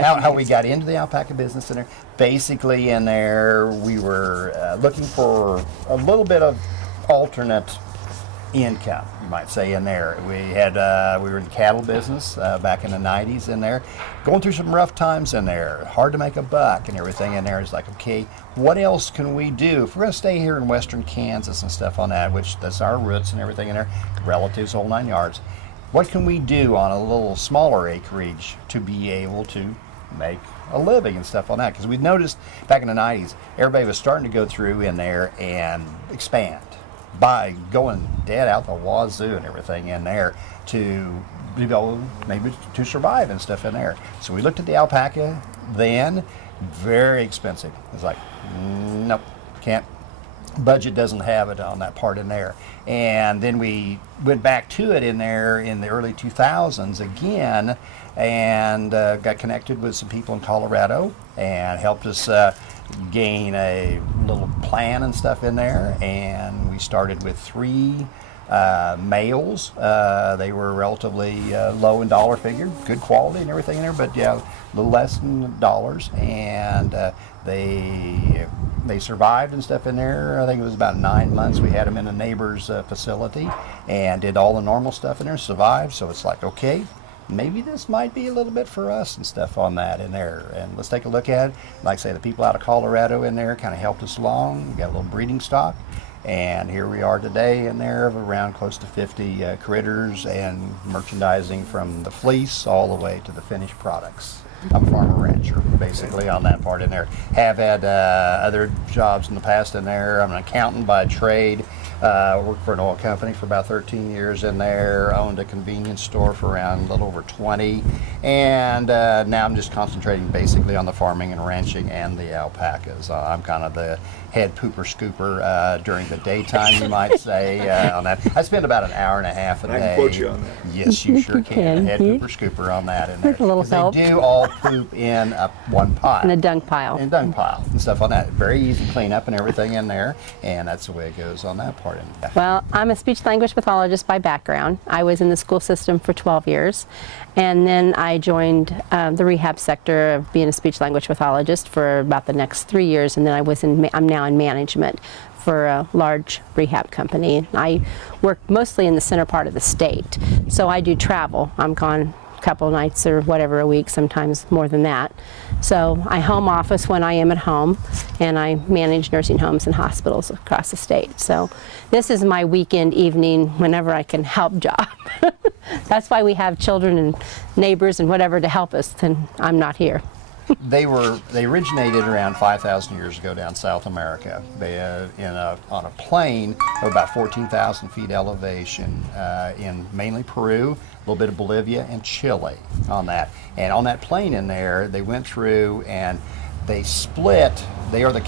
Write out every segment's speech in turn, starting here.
question. How we got into the alpaca business in there. Basically in there, we were looking for a little bit of alternate income, you might say, in there. We were in the cattle business back in the 90s in there, going through some rough times in there, hard to make a buck and everything in there. It's like, okay, what else can we do if we're going to stay here in western Kansas and stuff on that, which that's our roots and everything in there, relatives, whole 9 yards. What can we do on a little smaller acreage to be able to make a living and stuff on that? Because we noticed back in the 90s, everybody was starting to go through in there and expand by going dead out the wazoo and everything in there to be able maybe to survive and stuff in there. So we looked at the alpaca then, very expensive. It's like, nope, can't. Budget doesn't have it on that part in there. And then we went back to it in there in the early 2000s again, and got connected with some people in Colorado and helped us gain a little plan and stuff in there. And we started with 3 males. They were relatively low in dollar figure, good quality and everything in there, but yeah, a little less than dollars. And they survived and stuff in there. I think it was about 9 months. We had them in a neighbor's facility and did all the normal stuff in there, survived. So it's like, okay, maybe this might be a little bit for us and stuff on that in there. And let's take a look at it. Like I say, the people out of Colorado in there kind of helped us along. We got a little breeding stock. And here we are today in there of around close to 50 critters and merchandising from the fleece all the way to the finished products. I'm a farmer rancher, basically, on that part in there. Have had other jobs in the past in there. I'm an accountant by trade. Worked for an oil company for about 13 years in there. Owned a convenience store for around a little over 20. And now I'm just concentrating basically on the farming and ranching and the alpacas. I'm kind of the head pooper scooper during the daytime, you might say, on that. I spend about an hour and a half a day. I can quote you on that. Yes, you sure can. Head pooper scooper on that in there. With a little help. They do all poop in one pile. In a dung pile. In a dung pile and stuff on that. Very easy cleanup and everything in there. And that's the way it goes on that part. Well, I'm a speech language pathologist by background. I was in the school system for 12 years. And then I joined the rehab sector of being a speech language pathologist for about the next 3 years. And then I'm now in management for a large rehab company. I work mostly in the center part of the state. So I do travel. I'm gone a couple nights or whatever a week, sometimes more than that. So I home office when I am at home, and I manage nursing homes and hospitals across the state. So this is my weekend evening whenever I can help job. That's why we have children and neighbors and whatever to help us, then I'm not here. They originated around 5,000 years ago down South America. They on a plain of about 14,000 feet elevation in mainly Peru, a little bit of Bolivia and Chile on that. And on that plain in there, they went through and they split. They are the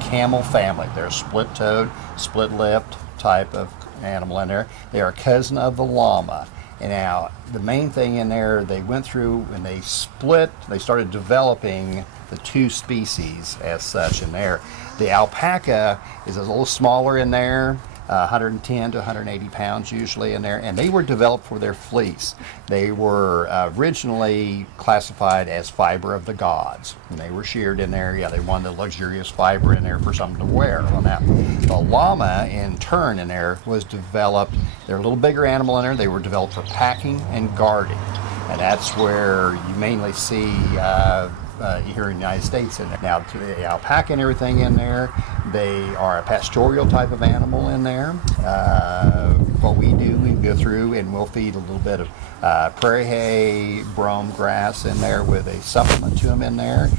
camel family. They're a split-toed, split-lipped type of animal in there. They are a cousin of the llama. And now, the main thing in there, they went through and they split, they started developing the 2 species as such in there. The alpaca is a little smaller in there, 110 to 180 pounds usually in there, and they were developed for their fleece. They were originally classified as fiber of the gods, and they were sheared in there. Yeah, they wanted the luxurious fiber in there for something to wear on that. The llama, in turn, in there was developed. They're a little bigger animal in there. They were developed for packing and guarding, and that's where you mainly see here in the United States in there. Now, the alpaca and everything in there, they are a pastoral type of animal in there. What we do, we go through and we'll feed a little bit of prairie hay, brome grass in there with a supplement to them in there.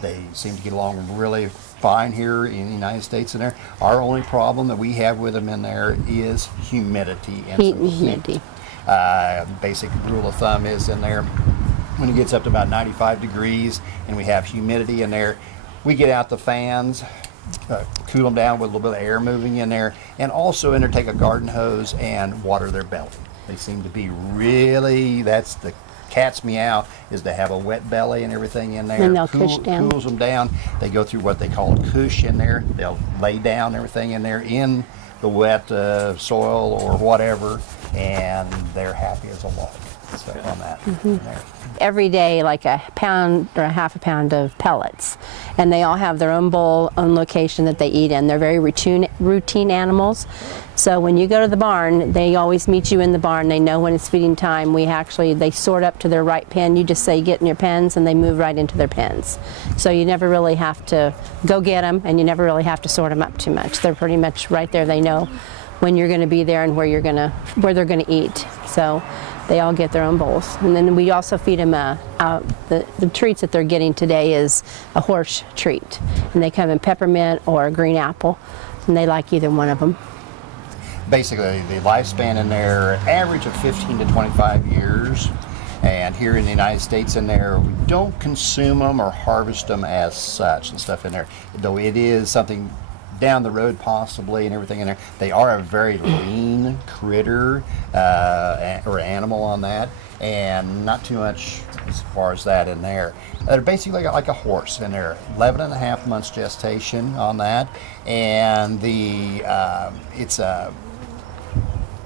They seem to get along really fine here in the United States in there. Our only problem that we have with them in there is humidity and humidity. Basic rule of thumb is in there, when it gets up to about 95 degrees and we have humidity in there, we get out the fans, cool them down with a little bit of air moving in there, and also in there take a garden hose and water their belly. They seem to be really, that's the cat's meow, is to have a wet belly and everything in there. And they'll cush down. Cools them down. They go through what they call a cush in there. They'll lay down everything in there in the wet soil or whatever, and they're happy as a lark. stuff on that. In there. Every day, like a pound or a half a pound of pellets, and they all have their own bowl, own location that they eat in. They're very routine animals. So when you go to the barn, they always meet you in the barn. They know when it's feeding time. They sort up to their right pen. You just say get in your pens, and they move right into their pens. So you never really have to go get them, and you never really have to sort them up too much. They're pretty much right there. They know when you're going to be there and where they're going to eat. So they all get their own bowls. And then we also feed them the treats that they're getting today is a horse treat. And they come in peppermint or green apple, and they like either one of them. Basically, the lifespan in there, average of 15 to 25 years. And here in the United States in there, we don't consume them or harvest them as such and stuff in there. Though it is something down the road possibly and everything in there. They are a very lean critter or animal on that, and not too much as far as that in there. They're basically like a horse in there. 11 and a half months gestation on that, and it's a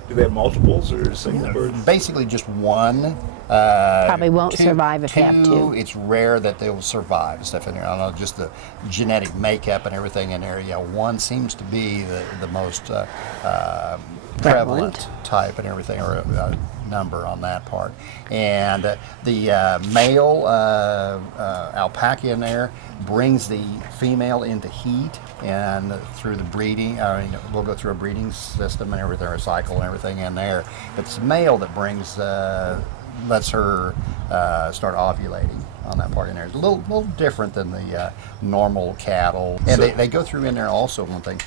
Do they have multiples or a single bird? basically just one. Probably won't survive if they have two, to. it's rare that they will survive and stuff in there. I don't know, just the genetic makeup and everything in there. Yeah, one seems to be the most prevalent type and everything, or a number on that part. And the male alpaca in there brings the female into heat, and through the breeding, we'll go through a breeding system and everything, or a cycle and everything in there. But it's the male that lets her start ovulating on that part in there. It's a little different than the normal cattle. And they go through in there also one thing.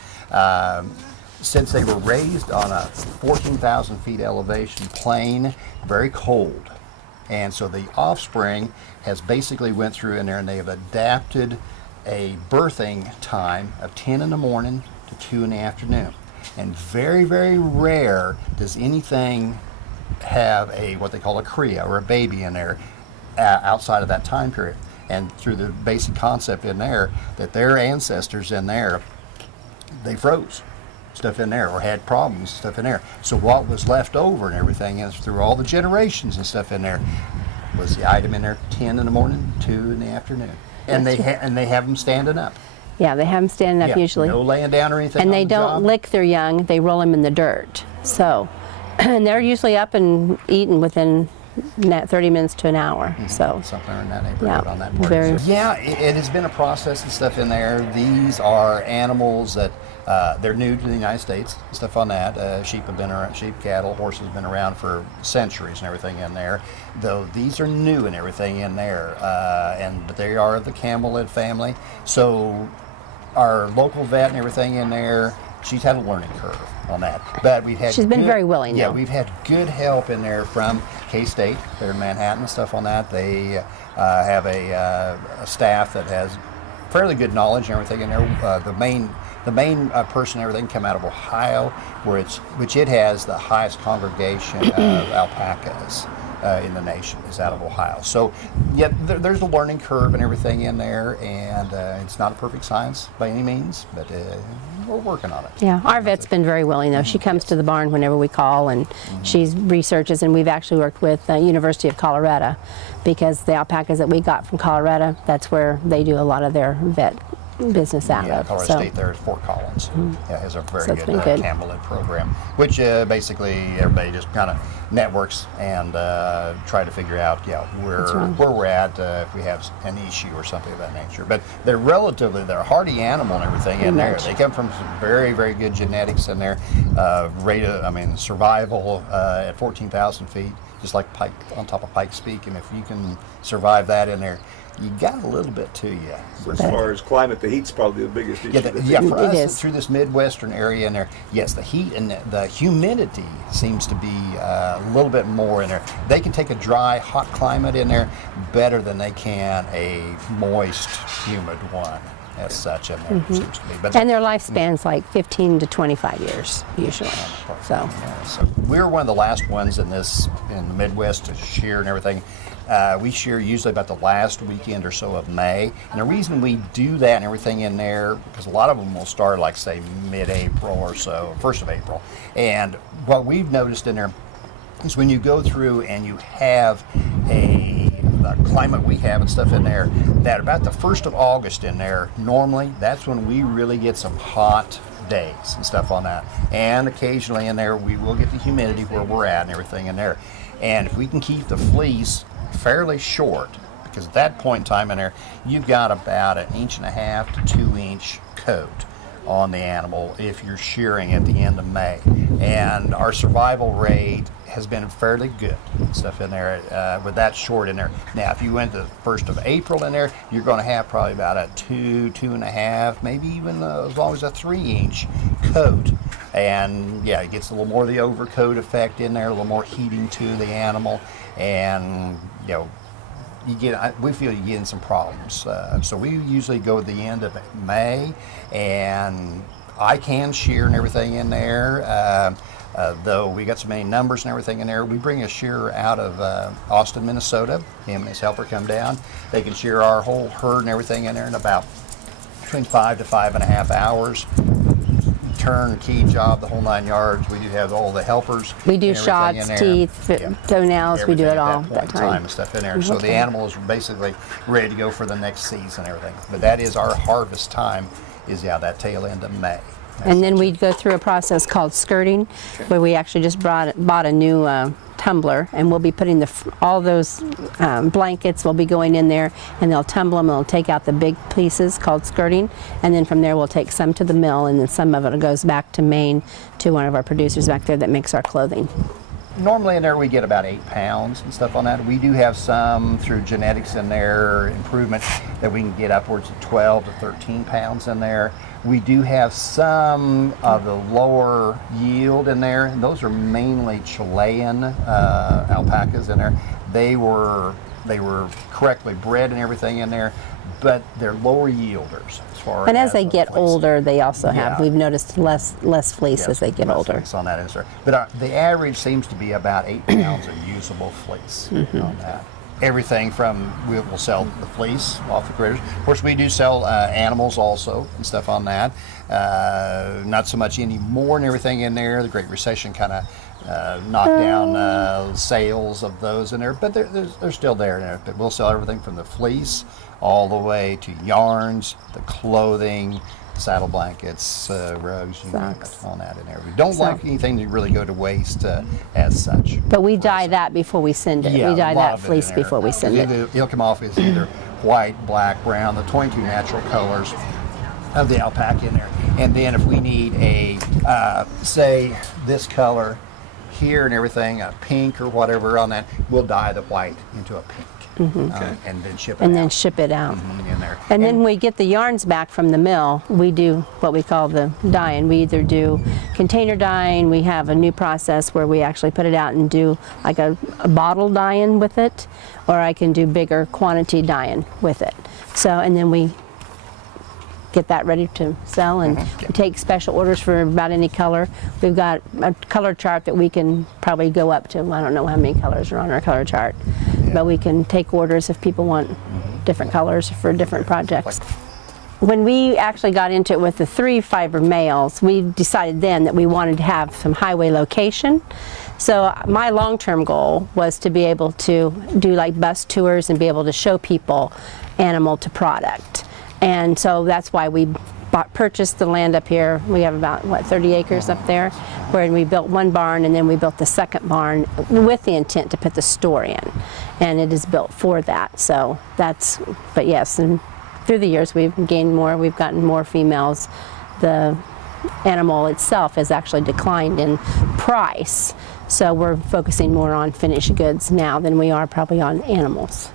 Since they were raised on a 14,000 feet elevation plain, very cold. And so the offspring has basically went through in there, and they have adapted a birthing time of 10 in the morning to 2 in the afternoon. And very, very rare does anything have what they call a cria, or a baby in there outside of that time period. And through the basic concept in there, that their ancestors in there, they froze stuff in there or had problems stuff in there. So what was left over and everything is through all the generations and stuff in there was the item in there 10 in the morning, 2 in the afternoon. And they have them standing up. Yeah, they have them standing up usually. No laying down or anything. And they on the don't job. lick their young, they roll them in the dirt. So, and they're usually up and eating within 30 minutes to an hour. So Something in that neighborhood on that part. very- Yeah, it has been a process and stuff in there. These are animals that they're new to the United States, stuff on that. Sheep have been around, sheep, cattle, horses have been around for centuries and everything in there. Though these are new and everything in there, but they are the camelid family. So our local vet and everything in there, she's had a learning curve on that. But we've had She's been very willing, Yeah, though. we've had good help in there from K-State. They're in Manhattan and stuff on that. They have a staff that has fairly good knowledge and everything in there. The main person and everything come out of Ohio, which it has the highest congregation of alpacas in the nation, is out of Ohio. So yeah, there's a learning curve and everything in there, and it's not a perfect science by any means, but we're working on it. yeah, our vet's been very willing though. She comes to the barn whenever we call, and she researches, and we've actually worked with the University of Colorado, because the alpacas that we got from Colorado, that's where they do a lot of their vet business out Yeah, of. Colorado State there is Fort Collins. Yeah, has a very So it's good, been good. camelid program, which basically everybody just kind of networks and try to figure out where we're at if we have an issue or something of that nature. But they're a hardy animal and everything in there. much. They come from some very, very good genetics in there. Survival at 14,000 feet, just like Pike, on top of Pike Peak, and if you can survive that in there, you got a little bit to you. So as far as climate, the heat's probably the biggest issue. For It us, is. through this Midwestern area in there, yes, the heat and the humidity seems to be a little bit more in there. They can take a dry, hot climate in there better than they can a moist, humid one as such in there, seems to be. But And their lifespan's like 15 to 25 years usually. So so we're one of the last ones in the Midwest to shear and everything. We shear usually about the last weekend or so of May. And the reason we do that and everything in there, because a lot of them will start like, say, mid-April or so, 1st of April. And what we've noticed in there, is when you go through and you have the climate we have and stuff in there, that about the 1st of August in there, normally that's when we really get some hot days and stuff on that. And occasionally in there we will get the humidity where we're at and everything in there. And if we can keep the fleece fairly short, because at that point in time in there, you've got about 1.5 to 2 inch coat on the animal if you're shearing at the end of May. And our survival rate has been fairly good and stuff in there with that short in there. Now, if you went to the 1st of April in there, you're going to have probably about a 2.5, maybe even as long as a 3 inch coat. And yeah, it gets a little more of the overcoat effect in there, a little more heating to the animal. And, you know, we feel you get in some problems. So we usually go at the end of May, and I can shear and everything in there. Though we got so many numbers and everything in there, we bring a shearer out of Austin, Minnesota. Him and his helper come down. They can shear our whole herd and everything in there in about between 5 to 5.5 hours. Turnkey job, the whole 9 yards. We do have all the helpers. We do and everything shots, in there. teeth, toenails. We do Everything it all at that point in time. and stuff in there. So the Okay. animal is basically ready to go for the next season and everything. But that is our harvest time, is that tail end of May. And then we go through a process called skirting, where we actually just bought a new tumbler, and we'll be putting all those blankets will be going in there, and they'll tumble them, and they'll take out the big pieces called skirting, and then from there we'll take some to the mill, and then some of it goes back to Maine to one of our producers back there that makes our clothing. Normally in there we get about 8 pounds and stuff on that. We do have some through genetics in there, improvement, that we can get upwards of 12 to 13 pounds in there. We do have some of the lower yield in there. Those are mainly Chilean alpacas in there. They were correctly bred and everything in there, but they're lower yielders as far And as they the get fleece. older, they also have, Yeah. we've noticed less fleece as they get less older. fleece on that, but the average seems to be about 8 pounds of usable fleece on that. Everything from, we'll sell the fleece off the critters. Of course, we do sell animals also and stuff on that. Not so much anymore and everything in there. The Great Recession kind of knocked down sales of those in there, but they're still there. But we'll sell everything from the fleece all the way to yarns, the clothing, saddle blankets, rugs, you name it, on that in there. We don't like anything to really go to waste as such. But we dye that before we send it. Yeah, We dye a lot that of it fleece in there. before we send it. It'll come off as either white, black, brown, the 22 natural colors of the alpaca in there. And then if we need a, say, this color here and everything, a pink or whatever on that, we'll dye the white into a pink. And then ship it And out. then ship it out. In there. And then we get the yarns back from the mill. We do what we call the dyeing. We either do container dyeing. We have a new process where we actually put it out and do like a bottle dyeing with it, or I can do bigger quantity dyeing with it. So, and then we get that ready to sell, and we take special orders for about any color. We've got a color chart that we can probably go up to, I don't know how many colors are on our color chart, but we can take orders if people want different colors for different projects. When we actually got into it with the 3 fiber males, we decided then that we wanted to have some highway location. So my long-term goal was to be able to do like bus tours and be able to show people animal to product. And so that's why we purchased the land up here. We have about, 30 acres up there, where we built one barn, and then we built the second barn with the intent to put the store in. And it is built for that. So that's, but yes, and through the years we've gained more, we've gotten more females. The animal itself has actually declined in price. So we're focusing more on finished goods now than we are probably on animals.